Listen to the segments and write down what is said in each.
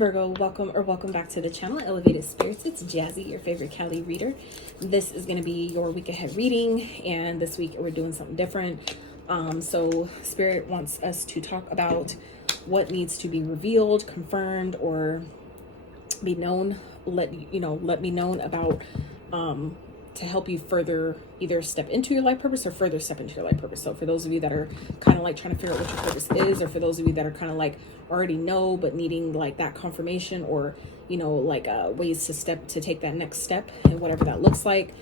Virgo, welcome back to the channel, Elevated Spirits. It's Jazzy, your favorite Cali reader. This is going to be your week ahead reading, and this week we're doing something different. So Spirit wants us to talk about what needs to be revealed, confirmed, or be known. Let me known about to help you further either step into your life purpose or further step into your life purpose. So for those of you that are kind of like trying to figure out what your purpose is, or for those of you that are kind of like already know but needing like that confirmation, or ways to take that next step and whatever that looks like,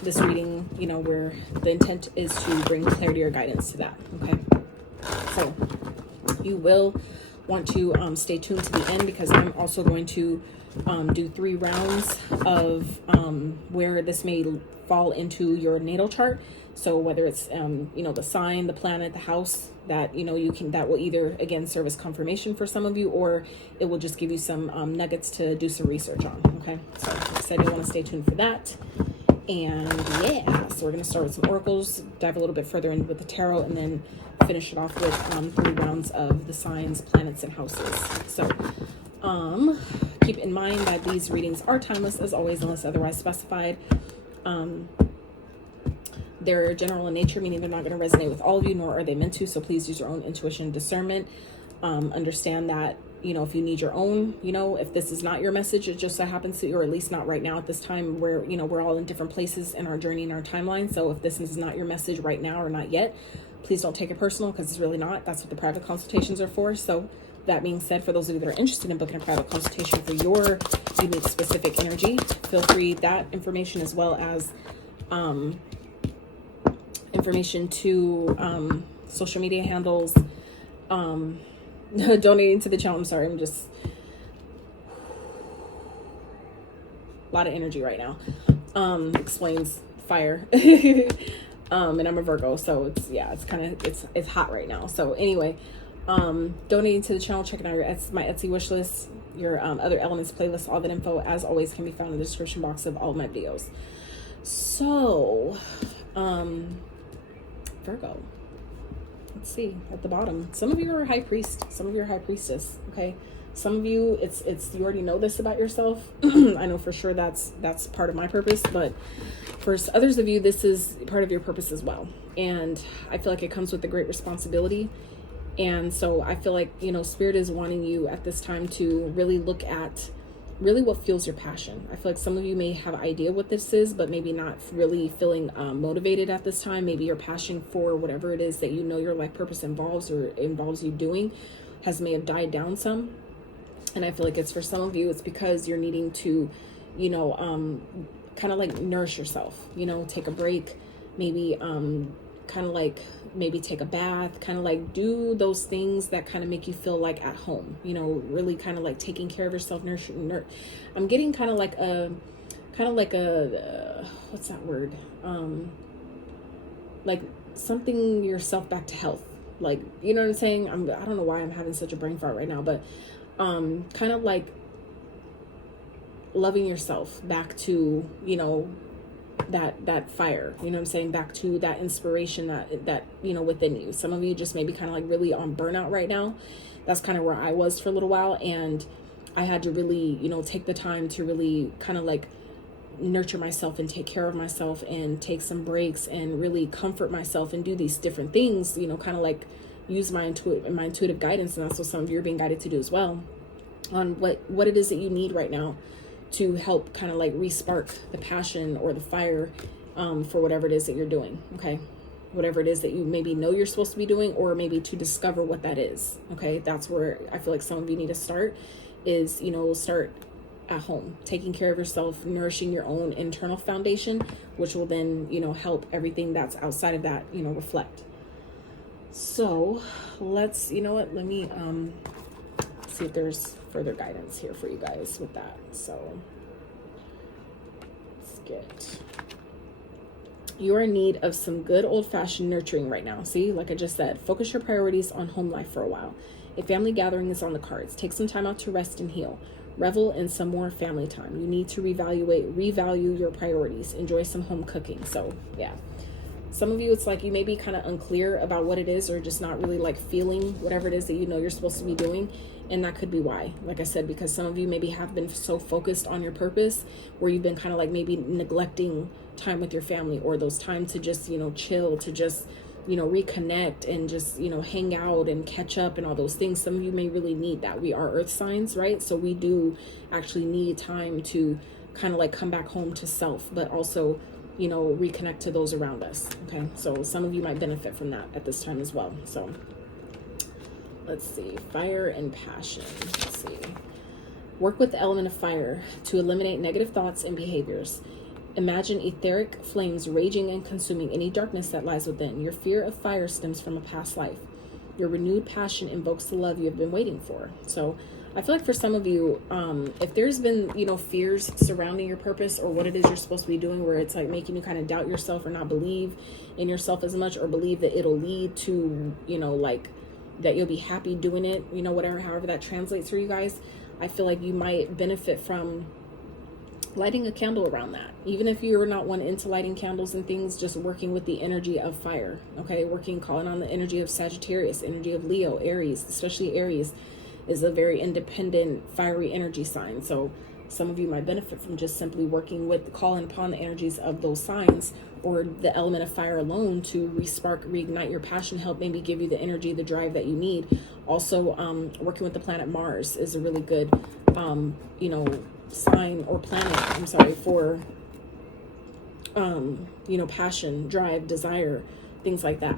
this reading, where the intent is to bring clarity or guidance to that. Okay, so you will want to stay tuned to the end, because I'm also going to do 3 rounds of where this may fall into your natal chart. So whether it's the sign, the planet, the house, that that will either again serve as confirmation for some of you, or it will just give you some nuggets to do some research on. Okay, so like I said, you want to stay tuned for that. And yeah, so we're going to start with some oracles, dive a little bit further in with the tarot, and then finish it off with 3 rounds of the signs, planets, and houses. So keep in mind that these readings are timeless as always, unless otherwise specified. They're general in nature, meaning they're not going to resonate with all of you, nor are they meant to. So please use your own intuition and discernment. Understand that, if you need your own, if this is not your message, it just so happens to, or at least not right now at this time, where, we're all in different places in our journey and our timeline. So if this is not your message right now or not yet, please don't take it personal, because it's really not. That's what the private consultations are for. So that being said, for those of you that are interested in booking a private consultation for your unique specific energy, feel free, that information as well as information to social media handles, donating to the channel. I'm sorry, I'm just a lot of energy right now. Explains fire. And I'm a Virgo, so it's hot right now. So anyway, donating to the channel, checking out my Etsy wish list, your other elements playlist, all that info as always can be found in the description box of all of my videos. So Virgo, let's see at the bottom, some of you are high priest, some of you are high priestess. Okay, some of you, it's you already know this about yourself. I know for sure that's part of my purpose, but for others of you, this is part of your purpose as well. And I feel like it comes with a great responsibility. And so I feel like, Spirit is wanting you at this time to really look at really what fuels your passion. I feel like some of you may have an idea what this is, but maybe not really feeling motivated at this time. Maybe your passion for whatever it is that your life purpose involves, or involves you doing, may have died down some. And I feel like it's for some of you, it's because you're needing to, kind of like nourish yourself, take a break, maybe maybe take a bath, kind of like do those things that kind of make you feel like at home, really kind of like taking care of yourself, I'm getting kind of like a what's that word? Like something yourself back to health. Like, you know what I'm saying? I don't know why I'm having such a brain fart right now, but kind of like loving yourself back to, that fire, what I'm saying, back to that inspiration that within you. Some of you just maybe kind of like really on burnout right now. That's kind of where I was for a little while, and I had to really take the time to really kind of like nurture myself and take care of myself and take some breaks and really comfort myself and do these different things, kind of like use my intuitive guidance. And that's what some of you are being guided to do as well, on what it is that you need right now to help kind of like re-spark the passion or the fire for whatever it is that you're doing. Okay, whatever it is that you maybe know you're supposed to be doing, or maybe to discover what that is. Okay, that's where I feel like some of you need to start, is start at home, taking care of yourself, nourishing your own internal foundation, which will then help everything that's outside of that reflect. So let's let me see if there's further guidance here for you guys with that. So let's get, you're in need of some good old-fashioned nurturing right now. See, like I just said, focus your priorities on home life for a while. A family gathering is on the cards. Take some time out to rest and heal. Revel in some more family time. You need to revalue your priorities. Enjoy some home cooking. So yeah, Some of you, it's like you may be kind of unclear about what it is, or just not really like feeling whatever it is that you know you're supposed to be doing. And that could be why, like I said, because some of you maybe have been so focused on your purpose where you've been kind of like maybe neglecting time with your family, or those time to just, you know, chill, to just, you know, reconnect and just, you know, hang out and catch up and all those things. Some of you may really need that. We are earth signs, right? So we do actually need time to kind of like come back home to self, but also, you know, reconnect to those around us. Okay, so some of you might benefit from that at this time as well. So let's see, fire and passion. Let's see. Work with the element of fire to eliminate negative thoughts and behaviors. Imagine etheric flames raging and consuming any darkness that lies within. Your fear of fire stems from a past life. Your renewed passion invokes the love you have been waiting for. So I feel like for some of you, if there's been, you know, fears surrounding your purpose or what it is you're supposed to be doing, where it's like making you kind of doubt yourself or not believe in yourself as much, or believe that it'll lead to, you know, like that you'll be happy doing it, you know, whatever, however that translates for you guys, I feel like you might benefit from lighting a candle around that. Even if you're not one into lighting candles and things, just working with the energy of fire, okay? Calling on the energy of Sagittarius, energy of Leo, Aries, especially Aries is a very independent, fiery energy sign. So some of you might benefit from just simply working with, calling upon the energies of those signs, or the element of fire alone to reignite your passion, help maybe give you the energy, the drive that you need. Also, working with the planet Mars is a really good, you know, sign or planet, for, you know, passion, drive, desire, things like that.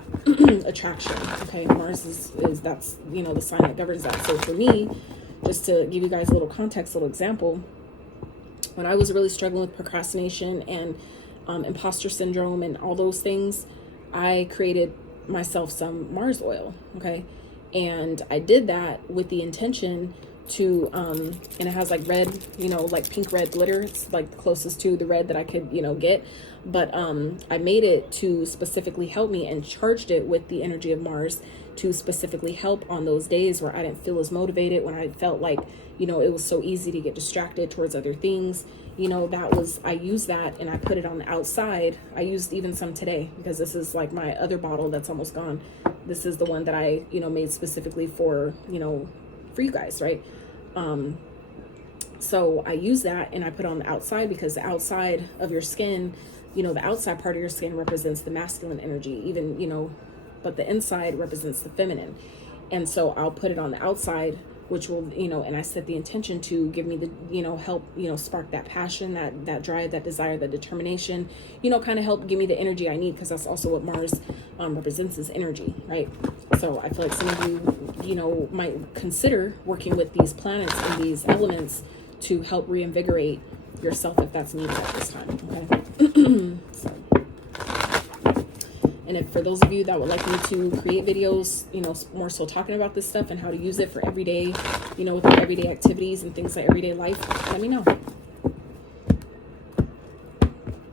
Attraction. Okay, Mars is that's, you know, the sign that governs that. So for me, just to give you guys a little context, a little example, when I was really struggling with procrastination and imposter syndrome and all those things, I created myself some Mars oil. Okay, and I did that with the intention to and it has like red, you know, like pink red glitter. It's like the closest to the red that I could, you know, get. But I made it to specifically help me, and charged it with the energy of Mars to specifically help on those days where I didn't feel as motivated, when I felt like, you know, it was so easy to get distracted towards other things. You know, I used that and I put it on the outside. I used even some today, because this is like my other bottle that's almost gone. This is the one that I, you know, made specifically for, you know, for you guys, right? So I use that and I put on the outside, because the outside of your skin, you know, the outside part of your skin represents the masculine energy, even, you know, but the inside represents the feminine. And so I'll put it on the outside, which will, you know, and I set the intention to give me the, you know, help, you know, spark that passion, that drive, that desire, that determination, you know, kind of help give me the energy I need, because that's also what Mars represents, is energy, right? So I feel like some of you, you know, might consider working with these planets and these elements to help reinvigorate yourself if that's needed at this time, okay? So. And if for those of you that would like me to create videos, you know, more so talking about this stuff and how to use it for everyday, you know, with our everyday activities and things like everyday life, let me know.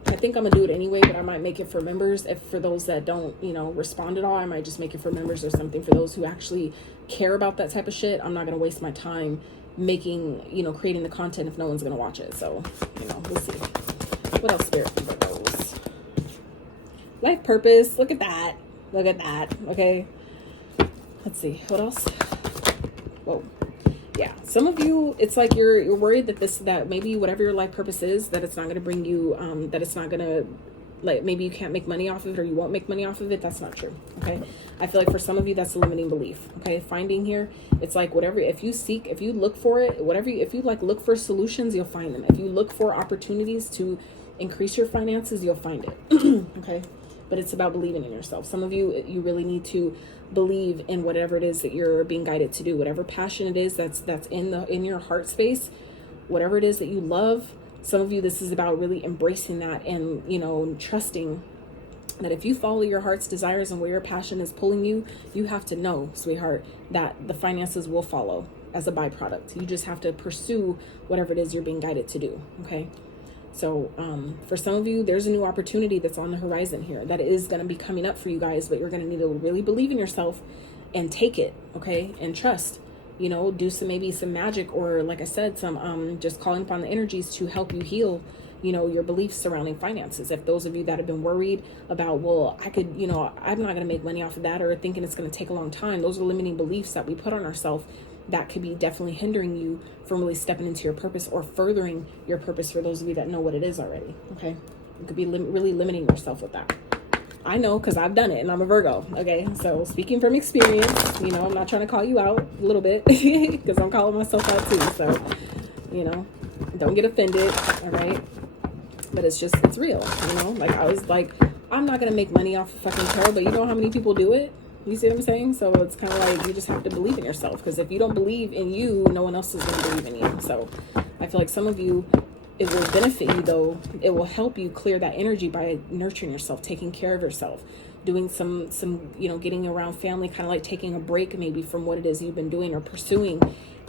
I think I'm gonna do it anyway, but I might make it for members. If for those that don't, you know, respond at all, I might just make it for members or something. For those who actually care about that type of shit, I'm not gonna waste my time making, you know, creating the content if no one's gonna watch it. So, you know, we'll see. What else, Spirit Virgos? Life purpose. Look at that. Look at that. Okay. Let's see. What else? Whoa. Yeah. Some of you, it's like you're worried that maybe whatever your life purpose is, that it's not going to bring you, that it's not going to, like, maybe you can't make money off of it, or you won't make money off of it. That's not true. Okay. I feel like for some of you, that's a limiting belief. Okay. Finding here, it's like whatever, if you look for it, if you like look for solutions, you'll find them. If you look for opportunities to increase your finances, you'll find it. Okay. But it's about believing in yourself. Some of you, you really need to believe in whatever it is that you're being guided to do, whatever passion it is that's in your heart space, whatever it is that you love. Some of you, this is about really embracing that and, you know, trusting that if you follow your heart's desires and where your passion is pulling you, you have to know, sweetheart, that the finances will follow as a byproduct. You just have to pursue whatever it is you're being guided to do. Okay. So for some of you, there's a new opportunity that's on the horizon here that is going to be coming up for you guys, but you're going to need to really believe in yourself and take it, okay, and trust, you know, do maybe some magic, or like I said, some just calling upon the energies to help you heal, you know, your beliefs surrounding finances. If those of you that have been worried about, well, I could, you know, I'm not going to make money off of that, or thinking it's going to take a long time, those are limiting beliefs that we put on ourselves that could be definitely hindering you from really stepping into your purpose or furthering your purpose, for those of you that know what it is already. Okay, you could be really limiting yourself with that. I know, because I've done it, and I'm a Virgo. Okay, so speaking from experience, you know, I'm not trying to call you out a little bit, because I'm calling myself out too. So, you know, don't get offended. All right, but it's real. You know, like I was like, I'm not gonna make money off of fucking tarot, but you know how many people do it? You see what I'm saying? So it's kind of like, you just have to believe in yourself, because if you don't believe in you, no one else is going to believe in you. So I feel like some of you, it will benefit you, though. It will help you clear that energy by nurturing yourself, taking care of yourself, doing some, you know, getting around family, kind of like taking a break maybe from what it is you've been doing or pursuing.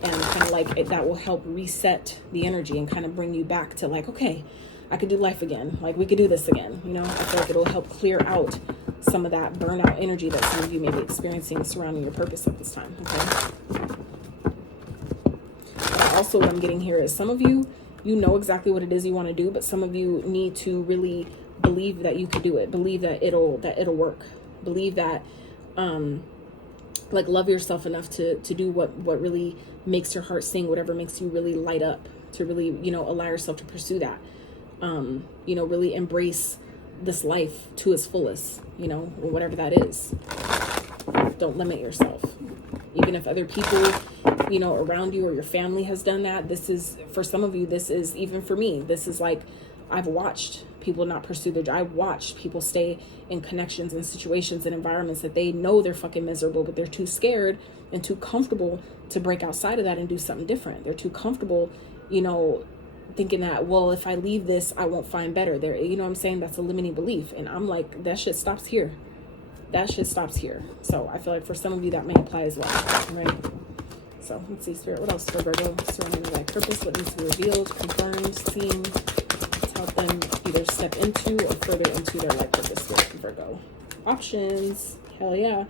And kind of like that will help reset the energy and kind of bring you back to like, okay, I could do life again. Like we could do this again. You know, I feel like it'll help clear out some of that burnout energy that some of you may be experiencing surrounding your purpose at this time. Okay. But also what I'm getting here is some of you, you know exactly what it is you want to do, but some of you need to really believe that you can do it. Believe that it'll work. Believe that, like, love yourself enough to do what really makes your heart sing, whatever makes you really light up, to really, you know, allow yourself to pursue that. You know, really embrace this life to its fullest, you know, or whatever that is. Don't limit yourself. Even if other people, you know, around you or your family has done that, this is, for some of you, this is, even for me, this is like, I've watched people not pursue their drive. I've watched people stay in connections and situations and environments that they know they're fucking miserable, but they're too scared and too comfortable to break outside of that and do something different. They're too comfortable, you know, thinking that, well, if I leave this, I won't find better. There, you know what I'm saying? That's a limiting belief. And I'm like, that shit stops here. That shit stops here. So I feel like for some of you that may apply as well, right? So let's see, Spirit, what else for Virgo? Surrounding the right purpose, what needs to be revealed, confirmed, seen, to help them either step into or further into their life purpose, Spirit, for Virgo. Options, hell yeah.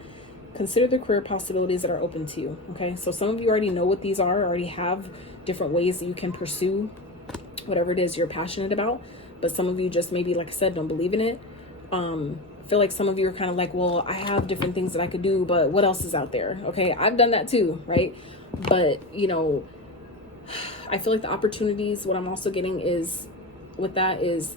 Consider the career possibilities that are open to you, okay? So some of you already know what these are, already have different ways that you can pursue whatever it is you're passionate about, but some of you just maybe, like I said, don't believe in it. I feel like some of you are kind of like, well, I have different things that I could do, but what else is out there? Okay, I've done that too, right? But, you know, I feel like the opportunities, what I'm also getting is with that is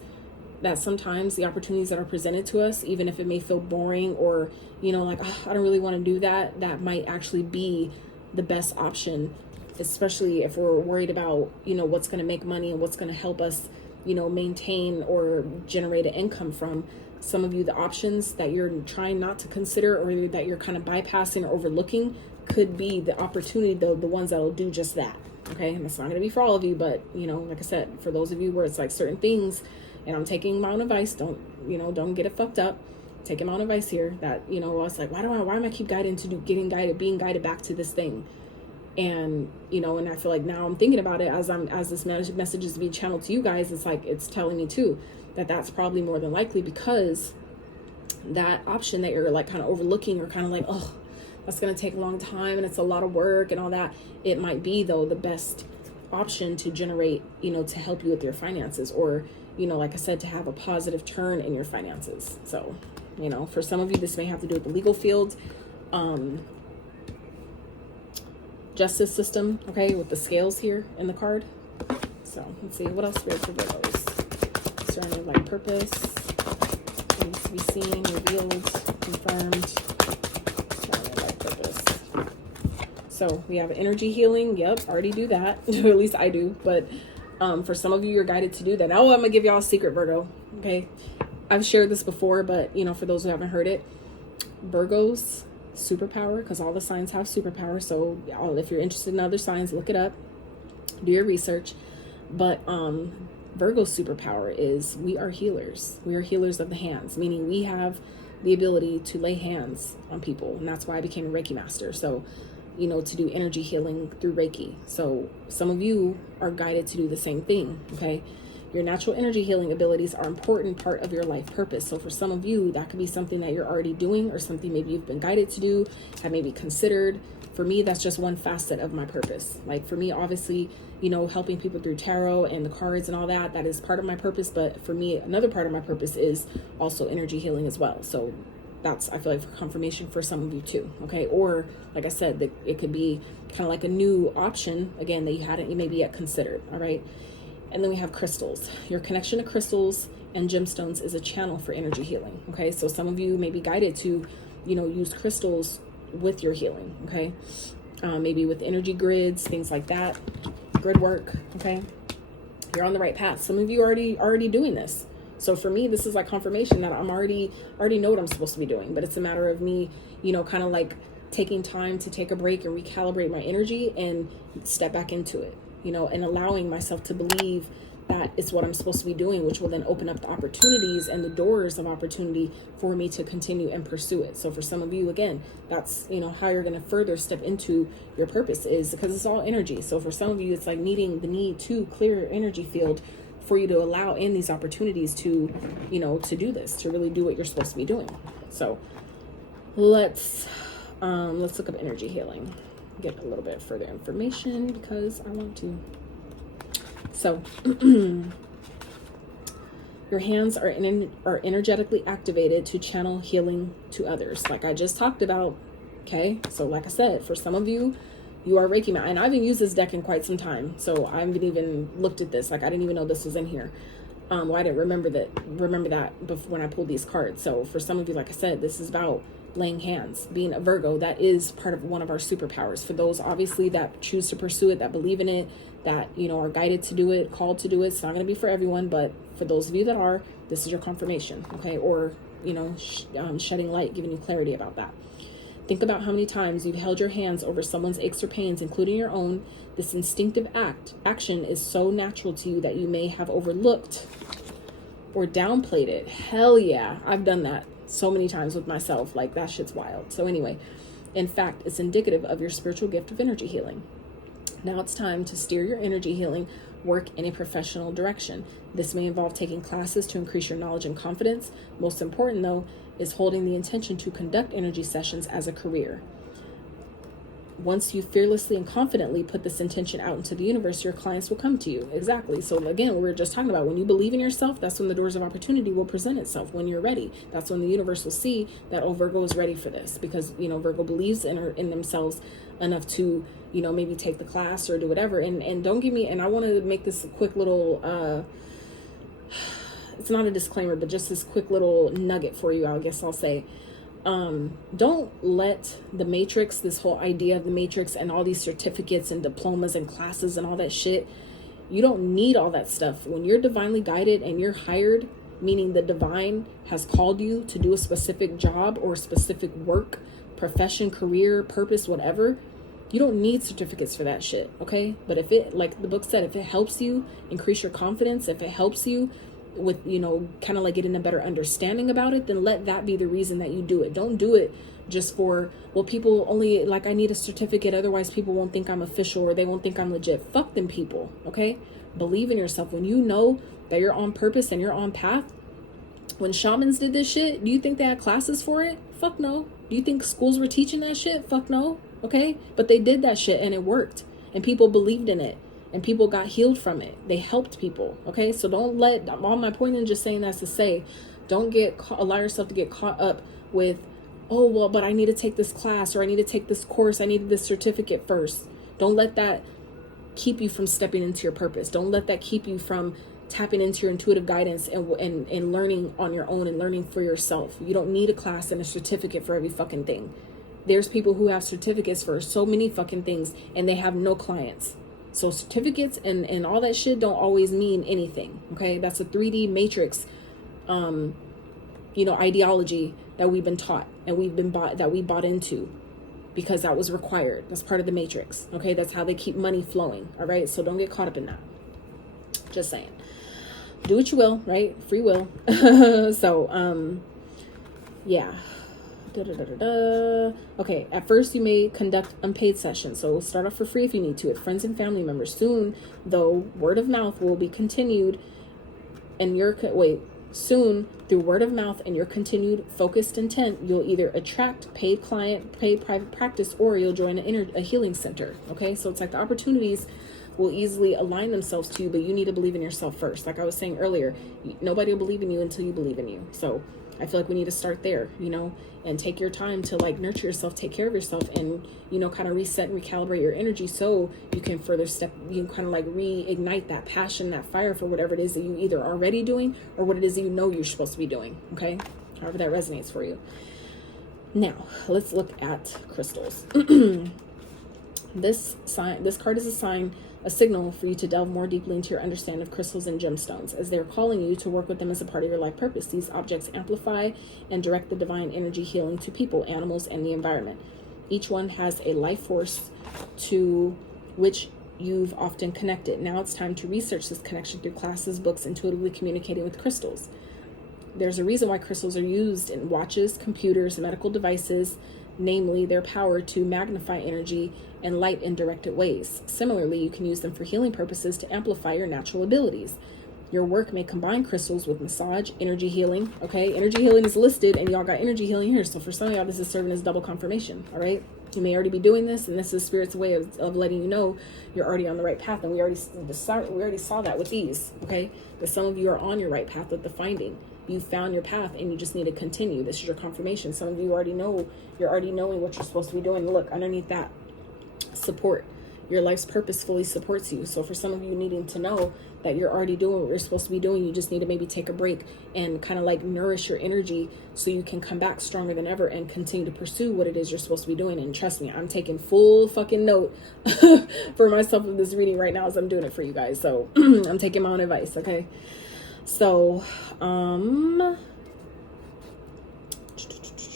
that sometimes the opportunities that are presented to us, even if it may feel boring or, you know, like, oh, I don't really want to do that, that might actually be the best option, especially if we're worried about, you know, what's going to make money and what's going to help us, you know, maintain or generate an income from. Some of you, the options that you're trying not to consider or that you're kind of bypassing or overlooking could be the opportunity, the ones that'll do just that. Okay, and it's not going to be for all of you, but, you know, like I said, for those of you where it's like certain things, and I'm taking my own advice, don't get it fucked up. Taking my own advice here that, you know, it's like, why am I keep guided to being guided back to this thing? And, you know, and I feel like now I'm thinking about it as this message is being channeled to you guys, it's like, it's telling me too, that that's probably more than likely, because that option that you're like kind of overlooking or kind of like, oh, that's going to take a long time and it's a lot of work and all that. It might be, though, the best option to generate, you know, to help you with your finances, or, you know, like I said, to have a positive turn in your finances. So, you know, for some of you, this may have to do with the legal field, justice system, okay, with the scales here in the card. So let's see, what else for Virgos? Surrounding life purpose, needs to be seen, revealed, confirmed. Surrounding life purpose. So we have energy healing. Yep, already do that. Or at least I do. But for some of you, you're guided to do that. Now I'm gonna give y'all a secret, Virgo. Okay, I've shared this before, but, you know, for those who haven't heard it, Virgo's superpower, because all the signs have superpower, so if you're interested in other signs, look it up, do your research. But Virgo's superpower is we are healers. We are healers of the hands, meaning we have the ability to lay hands on people, and that's why I became a Reiki master. So, you know, to do energy healing through Reiki. So some of you are guided to do the same thing. Okay, your natural energy healing abilities are an important part of your life purpose. So for some of you, that could be something that you're already doing, or something maybe you've been guided to do, have maybe considered for me, that's just one facet of my purpose. Like for me, obviously, you know, helping people through tarot and the cards and all that, that is part of my purpose. But for me, another part of my purpose is also energy healing as well. So that's, I feel like, for confirmation for some of you too. Okay. Or like I said, that it could be kind of like a new option again that you maybe yet considered. All right. And then we have crystals. Your connection to crystals and gemstones is a channel for energy healing. Okay. So some of you may be guided to, you know, use crystals with your healing. Okay. Maybe with energy grids, things like that, grid work. Okay. You're on the right path. Some of you are already doing this. So for me, this is like confirmation that I'm already know what I'm supposed to be doing, but it's a matter of me, you know, kind of like taking time to take a break and recalibrate my energy and step back into it, you know, and allowing myself to believe that it's what I'm supposed to be doing, which will then open up the opportunities and the doors of opportunity for me to continue and pursue it. So for some of you, again, that's, you know, how you're going to further step into your purpose, is because it's all energy. So for some of you, it's like the need to clear your energy field for you to allow in these opportunities to, you know, to do this, to really do what you're supposed to be doing. So let's look up energy healing, get a little bit further information because I want to. So your hands are energetically activated to channel healing to others, like I just talked about. Okay, so like I said, for some of you, you are Reiki man, and I haven't used this deck in quite some time, so I haven't even looked at this. Like I didn't even know this was in here. Well, I didn't remember that before when I pulled these cards. So for some of you, like I said, this is about laying hands. Being a Virgo, that is part of one of our superpowers. For those obviously that choose to pursue it, that believe in it, that, you know, are guided to do it, called to do it. It's not going to be for everyone, but for those of you that are, this is your confirmation. Okay, or, you know, shedding light, giving you clarity about that. Think about how many times you've held your hands over someone's aches or pains, including your own. This instinctive action is so natural to you that you may have overlooked or downplayed it. Hell yeah, I've done that so many times with myself. Like that shit's wild. So anyway, in fact, it's indicative of your spiritual gift of energy healing. Now it's time to steer your energy healing work in a professional direction. This may involve taking classes to increase your knowledge and confidence. Most important, though, is holding the intention to conduct energy sessions as a career. Once you fearlessly and confidently put this intention out into the universe, your clients will come to you. Exactly. So again, we were just talking about, when you believe in yourself, that's when the doors of opportunity will present itself. When you're ready, that's when the universe will see that, oh, Virgo is ready for this, because, you know, Virgo believes in themselves enough to, you know, maybe take the class or do whatever. And don't give me, and I want to make this a quick little, it's not a disclaimer, but just this quick little nugget for you, I guess I'll say. Don't let the matrix, this whole idea of the matrix and all these certificates and diplomas and classes and all that shit, you don't need all that stuff. When you're divinely guided and you're hired, meaning the divine has called you to do a specific job or specific work, profession, career, purpose, whatever, you don't need certificates for that shit. Okay. But if it, like the book said, if it helps you increase your confidence, if it helps you with, you know, kind of like getting a better understanding about it, then let that be the reason that you do it. Don't do it just for, well, people only, like, I need a certificate, otherwise people won't think I'm official or they won't think I'm legit. Fuck them people. Okay. Believe in yourself. When you know that you're on purpose and you're on path. When shamans did this shit, do you think they had classes for it? Fuck no. Do you think schools were teaching that shit? Fuck no. Okay. But they did that shit and it worked, and people believed in it. And people got healed from it. They helped people. Okay. So don't let, all my point in just saying that's to say, don't allow yourself to get caught up with, oh, well, but I need to take this class, or I need to take this course. I need this certificate first. Don't let that keep you from stepping into your purpose. Don't let that keep you from tapping into your intuitive guidance and learning on your own and learning for yourself. You don't need a class and a certificate for every fucking thing. There's people who have certificates for so many fucking things and they have no clients. So certificates and all that shit don't always mean anything. Okay. That's a 3D matrix, you know, ideology that we've been taught and we bought into because that was required. That's part of the matrix. Okay. That's how they keep money flowing. All right. So don't get caught up in that. Just saying, do what you will, right? Free will. So, yeah. Okay, at first you may conduct unpaid sessions, so start off for free if you need to with friends and family members. Soon, though, word of mouth will be continued, and Soon, through word of mouth and your continued focused intent, you'll either attract paid client, paid private practice, or you'll join a healing center. Okay, so it's like the opportunities will easily align themselves to you, but you need to believe in yourself first. Like I was saying earlier, nobody will believe in you until you believe in you. So I feel like we need to start there, you know, and take your time to like nurture yourself, take care of yourself, and, you know, kind of reset and recalibrate your energy so you can further step, you can kind of like reignite that passion, that fire for whatever it is that you either are already doing or what it is that you know you're supposed to be doing. Okay, however that resonates for you. Now let's look at crystals. This card is a signal for you to delve more deeply into your understanding of crystals and gemstones, as they're calling you to work with them as a part of your life purpose. These objects amplify and direct the divine energy healing to people, animals, and the environment. Each one has a life force to which you've often connected. Now it's time to research this connection through classes, books, intuitively communicating with crystals. There's a reason why crystals are used in watches, computers, medical devices, namely their power to magnify energy and light in directed ways. Similarly, you can use them for healing purposes to amplify your natural abilities. Your work may combine crystals with massage, energy healing. Okay, energy healing is listed, and y'all got energy healing here. So for some of y'all, this is serving as double confirmation. All right, you may already be doing this, and this is Spirit's way of letting you know you're already on the right path. And we already saw that with these. Okay, that some of you are on your right path with the finding. You found your path, and you just need to continue. This is your confirmation. Some of you already know. You're already knowing what you're supposed to be doing. Look underneath that. Support. Your life's purpose fully supports you. So for some of you needing to know that you're already doing what you're supposed to be doing, you just need to maybe take a break and kind of like nourish your energy so you can come back stronger than ever and continue to pursue what it is you're supposed to be doing. And trust me, I'm taking full fucking note for myself of this reading right now as I'm doing it for you guys. So I'm taking my own advice. Okay. So,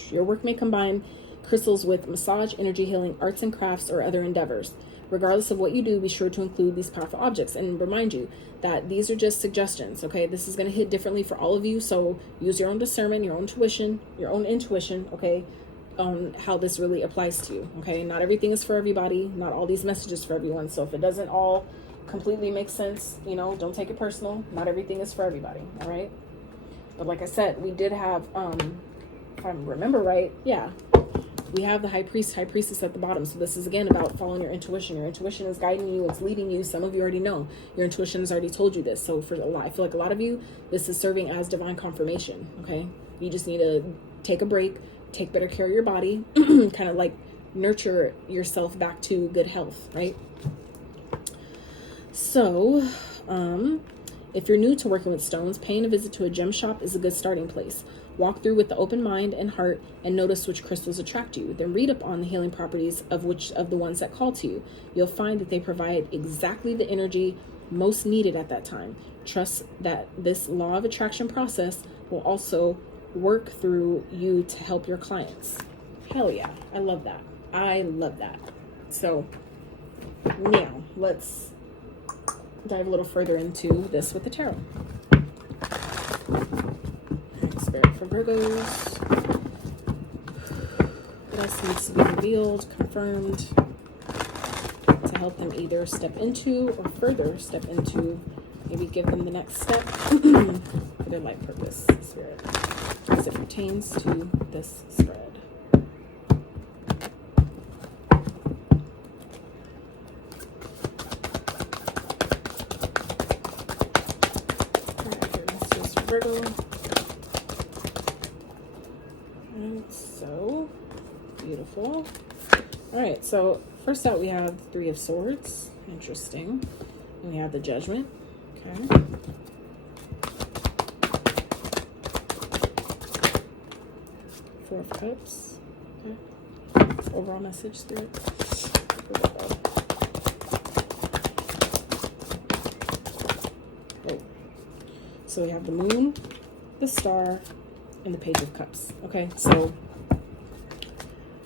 your work may combine crystals with massage, energy healing, arts and crafts, or other endeavors. Regardless of what you do, be sure to include these powerful objects and remind you that these are just suggestions. Okay, this is going to hit differently for all of you, so use your own discernment, your own intuition. Okay, on how this really applies to you. Okay, not everything is for everybody. Not all these messages for everyone. So if it doesn't all completely make sense, you know, don't take it personal. Not everything is for everybody. All right, but like I said, we did have if I remember right, yeah, we have the high priestess at the bottom. So this is again about following your intuition. Your intuition is guiding you, it's leading you. Some of you already know your intuition has already told you this. So for a lot, I feel like a lot of you, this is serving as divine confirmation. Okay, you just need to take a break, take better care of your body, kind of like nurture yourself back to good health, right? So if you're new to working with stones, paying a visit to a gem shop is a good starting place. Walk through with the open mind and heart and notice which crystals attract you. Then read up on the healing properties of which of the ones that call to you. You'll find that they provide exactly the energy most needed at that time. Trust that this law of attraction process will also work through you to help your clients. Hell yeah. I love that. I love that. So now let's dive a little further into this with the tarot. Spirit for Virgos. What else needs to be revealed, confirmed, to help them either step into or further step into, maybe give them the next step for their life purpose, Spirit, as it pertains to this spread. Virgo. So beautiful. All right, so first out we have Three of Swords. Interesting. And we have the Judgment. Okay. Four of Cups. Okay. Overall message, Spirit. Oh. So we have the Moon, the Star, and the Page of Cups. Okay, so,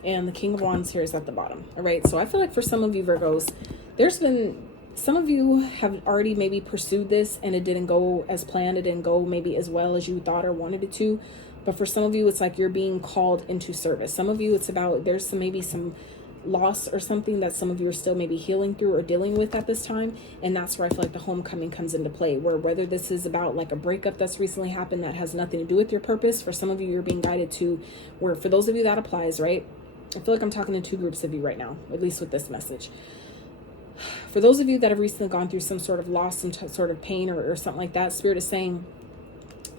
and the King of Wands here is at the bottom. All right, so I feel like for some of you Virgos, there's been, some of you have already maybe pursued this and it didn't go as planned. It didn't go maybe as well as you thought or wanted it to. But for some of you, it's like you're being called into service. Some of you, it's about, there's some, maybe some loss or something that some of you are still maybe healing through or dealing with at this time. And that's where I feel like the homecoming comes into play, where whether this is about like a breakup that's recently happened that has nothing to do with your purpose, for some of you, you're being guided to where, for those of you that applies, right? I feel like I'm talking to two groups of you right now, at least with this message. For those of you that have recently gone through some sort of loss, some sort of pain or something like that, Spirit is saying,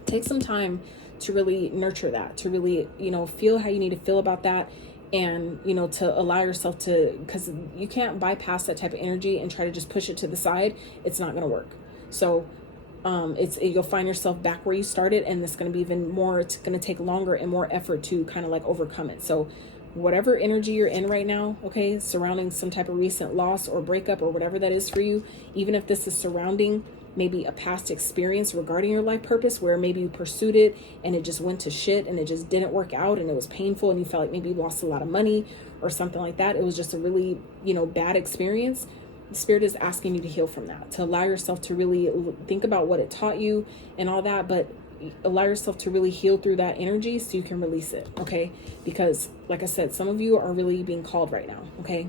take some time to really nurture that, to really, you know, feel how you need to feel about that. And, you know, to allow yourself to, because you can't bypass that type of energy and try to just push it to the side. It's not going to work. So you'll find yourself back where you started, and it's going to be even more, it's going to take longer and more effort to kind of like overcome it. So whatever energy you're in right now, okay, surrounding some type of recent loss or breakup or whatever that is for you, even if this is surrounding maybe a past experience regarding your life purpose where maybe you pursued it and it just went to shit and it just didn't work out and it was painful and you felt like maybe you lost a lot of money or something like that. It was just a really, you know, bad experience. The Spirit is asking you to heal from that, to allow yourself to really think about what it taught you and all that, but allow yourself to really heal through that energy so you can release it, okay? Because like I said, some of you are really being called right now, okay?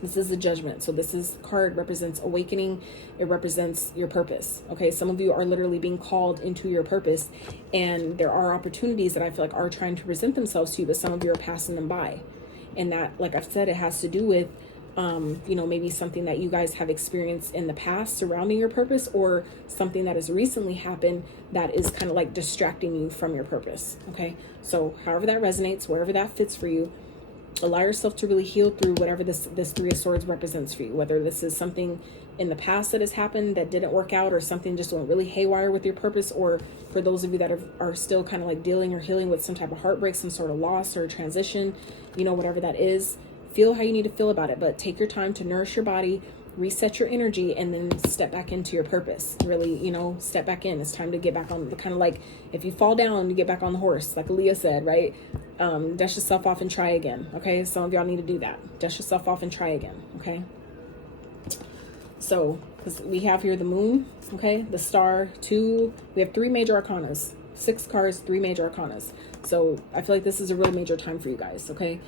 This is the Judgment. So this card represents awakening. It represents your purpose, okay? Some of you are literally being called into your purpose, and there are opportunities that I feel like are trying to present themselves to you, but some of you are passing them by. And that, like I've said, it has to do with you know, maybe something that you guys have experienced in the past surrounding your purpose, or something that has recently happened that is kind of like distracting you from your purpose, okay? So however that resonates, wherever that fits for you, allow yourself to really heal through whatever this Three of Swords represents for you, whether this is something in the past that has happened that didn't work out, or something just went really haywire with your purpose, or for those of you that are still kind of like dealing or healing with some type of heartbreak, some sort of loss or transition, you know, whatever that is. Feel how you need to feel about it, but take your time to nourish your body, reset your energy, and then step back into your purpose. Really, you know, step back in. It's time to get back on the kind of like, if you fall down, you get back on the horse, like Aaliyah said, right? Dust yourself off and try again, okay? Some of y'all need to do that. Dust yourself off and try again, okay? So, because we have here the moon, okay? The star, we have 3 major arcanas, 6 cards, 3 major arcanas. So I feel like this is a real major time for you guys, okay?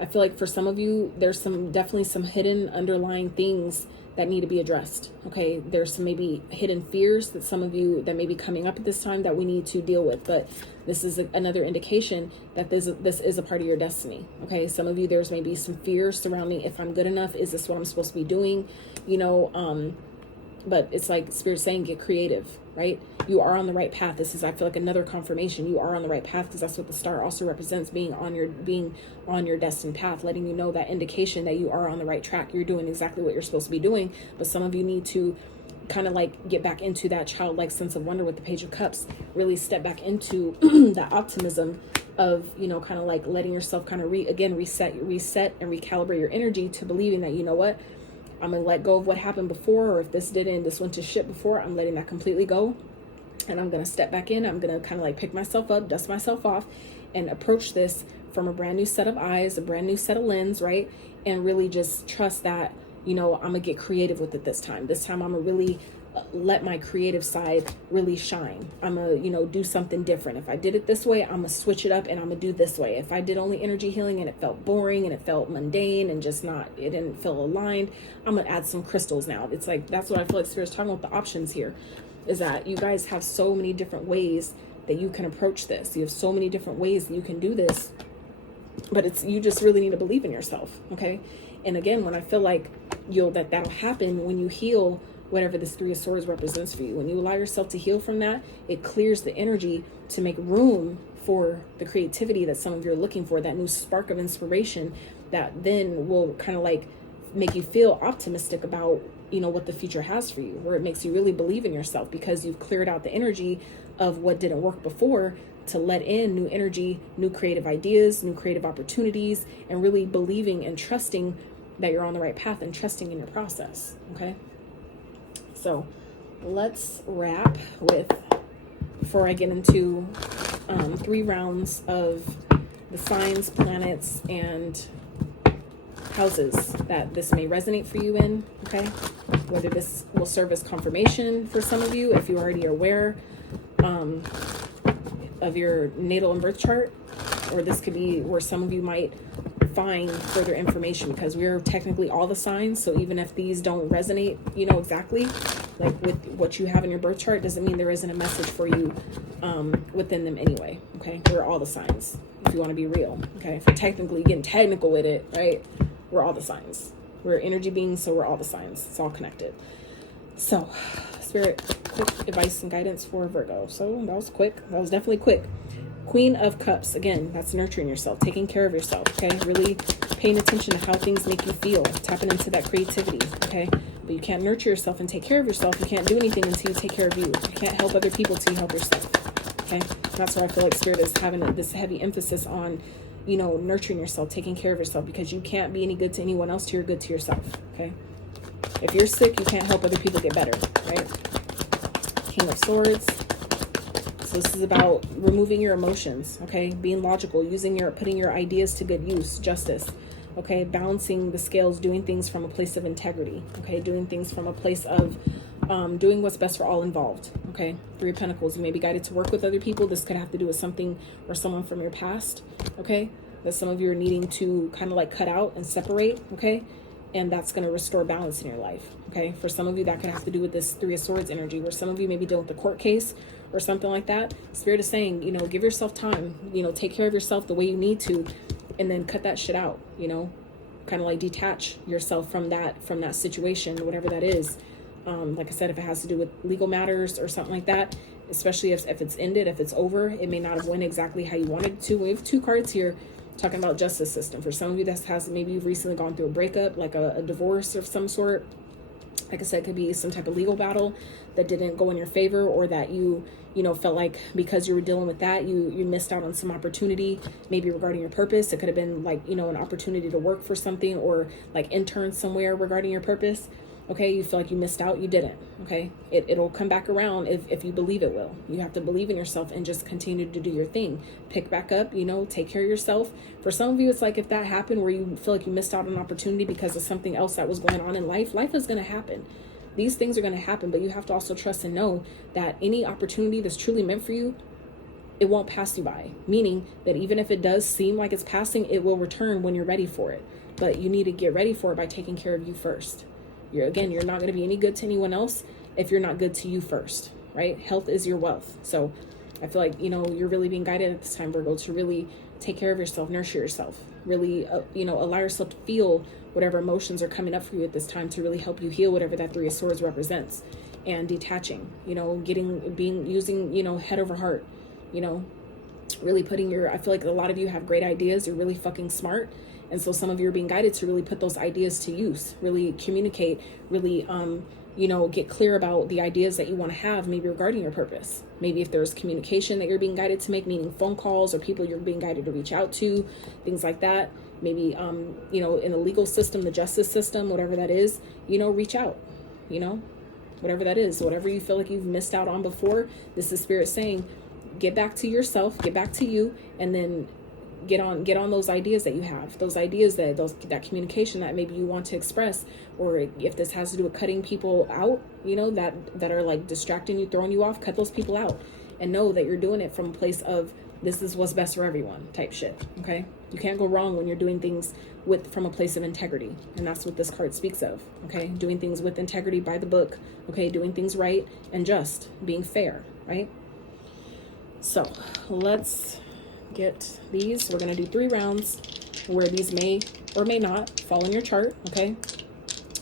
I feel like for some of you, there's definitely some hidden underlying things that need to be addressed. Okay. There's some maybe hidden fears that some of you that may be coming up at this time that we need to deal with, but this is another indication that this is a part of your destiny. Okay. Some of you, there's maybe some fears surrounding, if I'm good enough, is this what I'm supposed to be doing? You know, but it's like Spirit saying, get creative, right? You are on the right path. This is, I feel like, another confirmation. You are on the right path, because that's what the star also represents, being on your destined path, letting you know, that indication that you are on the right track. You're doing exactly what you're supposed to be doing. But some of you need to kind of like get back into that childlike sense of wonder with the Page of Cups, really step back into that optimism of, you know, kind of like letting yourself kind of reset and recalibrate your energy to believing that, you know what, I'm going to let go of what happened before, or if this went to shit before, I'm letting that completely go. And I'm going to step back in. I'm going to kind of like pick myself up, dust myself off, and approach this from a brand new set of eyes, a brand new set of lens, right? And really just trust that, you know, I'm going to get creative with it this time. This time I'm going to really let my creative side really shine. I'm going to, you know, do something different. If I did it this way, I'm going to switch it up and I'm going to do this way. If I did only energy healing and it felt boring and it felt mundane and it didn't feel aligned, I'm going to add some crystals now. It's like, that's what I feel like Spirit's talking about, the options here, is that you guys have so many different ways that you can approach this. You have so many different ways that you can do this, but you just really need to believe in yourself. Okay. And again, when I feel like that'll happen when you heal whatever this Three of Swords represents for you. When you allow yourself to heal from that, it clears the energy to make room for the creativity that some of you are looking for, that new spark of inspiration that then will kind of like make you feel optimistic about, you know, what the future has for you, where it makes you really believe in yourself, because you've cleared out the energy of what didn't work before to let in new energy, new creative ideas, new creative opportunities, and really believing and trusting that you're on the right path and trusting in your process. Okay. So let's wrap with, before I get into 3 rounds of the signs, planets, and houses that this may resonate for you in, okay? Whether this will serve as confirmation for some of you, if you already are aware of your natal and birth chart, or this could be where some of you might find further information, because we're technically all the signs. So even if these don't resonate, you know, exactly like with what you have in your birth chart, doesn't mean there isn't a message for you within them anyway. Okay, we're all the signs, if you want to be real. Okay, if you're technically getting technical with it, right, we're all the signs. We're energy beings, so we're all the signs. It's all connected. So Spirit, quick advice and guidance for Virgo. So that was quick. That was definitely quick. Queen of Cups, again, that's nurturing yourself, taking care of yourself, okay? Really paying attention to how things make you feel, tapping into that creativity, okay? But you can't nurture yourself and take care of yourself. You can't do anything until you take care of you. You can't help other people until you help yourself, okay? That's why I feel like Spirit is having this heavy emphasis on, you know, nurturing yourself, taking care of yourself, because you can't be any good to anyone else till you're good to yourself, okay? If you're sick, you can't help other people get better, right? King of Swords. So this is about removing your emotions, okay? Being logical, putting your ideas to good use, justice, okay? Balancing the scales, doing things from a place of integrity, okay? Doing things from a place of doing what's best for all involved, okay? Three of Pentacles, you may be guided to work with other people. This could have to do with something or someone from your past, okay? That some of you are needing to kind of like cut out and separate, okay? And that's going to restore balance in your life, okay? For some of you, that could have to do with this Three of Swords energy, where some of you may be dealing with a court case or something like that. Spirit is saying, you know, give yourself time, you know, take care of yourself the way you need to, and then cut that shit out, you know, kind of like detach yourself from that situation, whatever that is. Like I said, if it has to do with legal matters or something like that, especially if it's ended, if it's over, it may not have went exactly how you wanted it to. We have two cards here talking about justice system. For some of you, that has maybe you've recently gone through a breakup, like a divorce of some sort. Like I said, it could be some type of legal battle that didn't go in your favor, or that you know, felt like because you were dealing with that, you missed out on some opportunity, maybe regarding your purpose. It could have been like, you know, an opportunity to work for something, or like intern somewhere regarding your purpose. Okay, you feel like you missed out, you didn't. Okay, it'll come back around if you believe it will. You have to believe in yourself and just continue to do your thing. Pick back up, you know, take care of yourself. For some of you, it's like if that happened where you feel like you missed out on an opportunity because of something else that was going on in life, life is going to happen. These things are going to happen, but you have to also trust and know that any opportunity that's truly meant for you, it won't pass you by. Meaning that even if it does seem like it's passing, it will return when you're ready for it. But you need to get ready for it by taking care of you first. You're not going to be any good to anyone else if you're not good to you first, right? Health is your wealth. So I feel like, you know, you're really being guided at this time, Virgo, to really take care of yourself, nurture yourself, really, you know, allow yourself to feel whatever emotions are coming up for you at this time, to really help you heal whatever that Three of Swords represents. And detaching, you know, using, you know, head over heart, you know, really putting I feel like a lot of you have great ideas. You're really fucking smart. And so some of you are being guided to really put those ideas to use, really communicate, really, you know, get clear about the ideas that you want to have, maybe regarding your purpose. Maybe if there's communication that you're being guided to make, meaning phone calls or people you're being guided to reach out to, things like that. Maybe, you know, in the legal system, the justice system, whatever that is, you know, reach out, you know, whatever that is, whatever you feel like you've missed out on before. This is Spirit saying, get back to yourself, get back to you, and then get on those ideas that you have, those ideas that communication that maybe you want to express. Or if this has to do with cutting people out, you know, that are like distracting you, throwing you off, cut those people out, and know that you're doing it from a place of this is what's best for everyone type shit. Okay, you can't go wrong when you're doing things from a place of integrity, and that's what this card speaks of. Okay, doing things with integrity, by the book. Okay, doing things right and just being fair, right? So let's get these. We're going to do 3 rounds where these may or may not fall in your chart. Okay,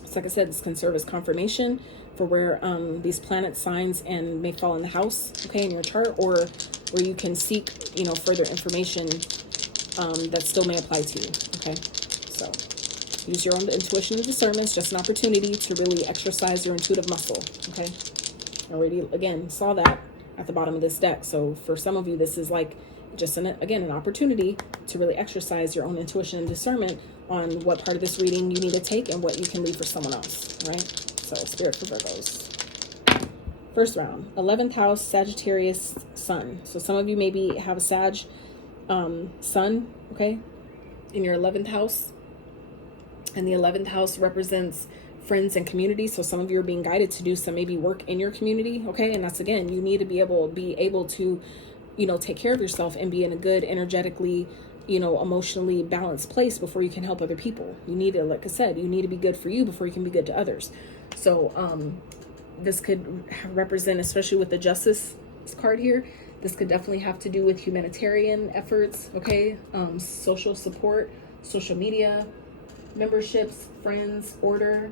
so like I said, this can serve as confirmation for where these planet signs and may fall in the house, okay, in your chart, or where you can seek, you know, further information that still may apply to you. Okay, so use your own intuition and discernment. It's just an opportunity to really exercise your intuitive muscle. Okay, already again saw that at the bottom of this deck. So for some of you, this is like just an opportunity to really exercise your own intuition and discernment on what part of this reading you need to take and what you can leave for someone else. All right, so Spirit for Virgos. First round, 11th house, Sagittarius sun. So some of you maybe have a Sag sun, okay, in your 11th house. And the 11th house represents friends and community. So some of you are being guided to do some maybe work in your community, okay? And that's, again, you need to be able to, you know, take care of yourself and be in a good, energetically you know, emotionally balanced place before you can help other people. You need to, like I said, you need to be good for you before you can be good to others. So this could represent, especially with the Justice card here, this could definitely have to do with humanitarian efforts, okay? Social support, social media, memberships, friends, order,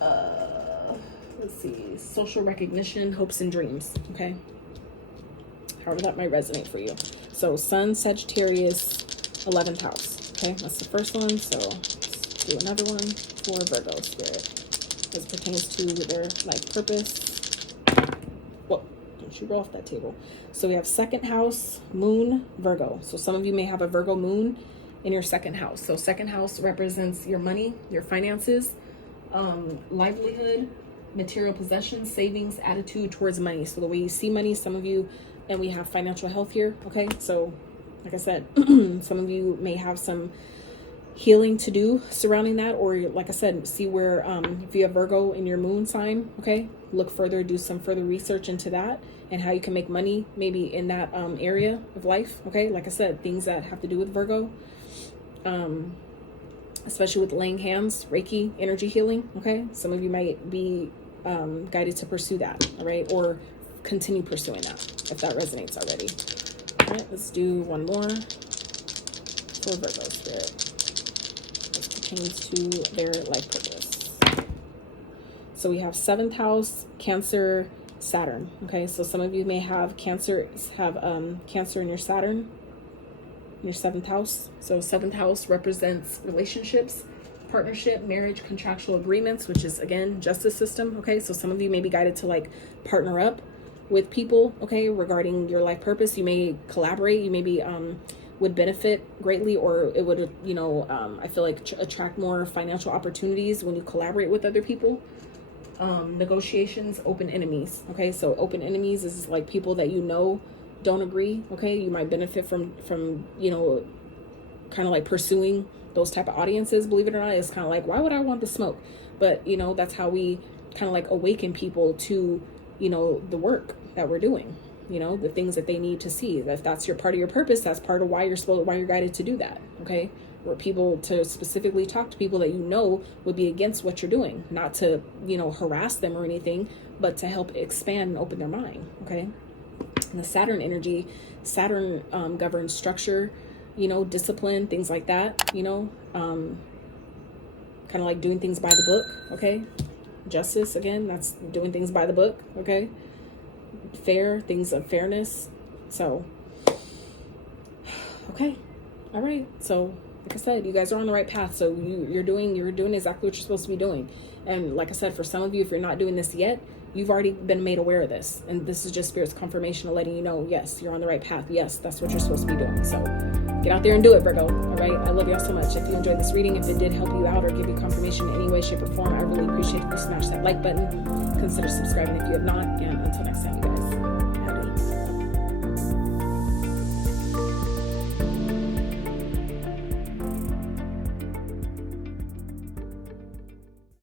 let's see, social recognition, hopes and dreams, okay? However that might resonate for you. So Sun, Sagittarius, 11th house, okay? That's the first one, so let's do another one for Virgo spirit as it pertains to their life purpose. Whoa, don't you roll off that table. So we have second house, moon, Virgo. So some of you may have a Virgo moon in your second house. So second house represents your money, your finances, livelihood, material possessions, savings, attitude towards money. So the way you see money, some of you, and we have financial health here, okay? So like I said, some of you may have some healing to do surrounding that, or like I said, see where if you have Virgo in your moon sign, okay, look further, do some further research into that and how you can make money maybe in that area of life, okay? Like I said, things that have to do with Virgo, especially with laying hands, Reiki, energy healing, okay? Some of you might be guided to pursue that, all right? Or continue pursuing that if that resonates already. All right, let's do one more for Virgo spirit. This pertains to their life purpose. So we have 7th house, Cancer, Saturn, okay? So some of you may have Cancer in your Saturn, in your 7th house. So 7th house represents relationships, partnership, marriage, contractual agreements, which is again justice system, okay? So some of you may be guided to like partner up with people, okay, regarding your life purpose. You may collaborate, you maybe would benefit greatly, or it would, you know, I feel like attract more financial opportunities when you collaborate with other people. Negotiations, open enemies, okay? So open enemies is like people that you know don't agree, okay? You might benefit from you know, kind of like pursuing those type of audiences. Believe it or not, it's kind of like, why would I want to smoke? But you know, that's how we kind of like awaken people to, you know, the work that we're doing, you know, the things that they need to see. If that's your part of your purpose, that's part of why you're guided to do that, okay? Or people to specifically talk to people that you know would be against what you're doing, not to, you know, harass them or anything, but to help expand and open their mind, okay? And the Saturn energy, Saturn governs structure, you know, discipline, things like that, you know, kind of like doing things by the book, okay? Justice, again, that's doing things by the book, okay? Fair, things of fairness. So, okay, all right. So, like I said, you guys are on the right path. So you're doing exactly what you're supposed to be doing. And like I said, for some of you, if you're not doing this yet, you've already been made aware of this. And this is just Spirit's confirmation of letting you know, yes, you're on the right path. Yes, that's what you're supposed to be doing. So get out there and do it, Virgo. All right. I love y'all so much. If you enjoyed this reading, if it did help you out or give you confirmation in any way, shape, or form, I really appreciate if you smash that like button. Consider subscribing if you have not. And until next time, you guys.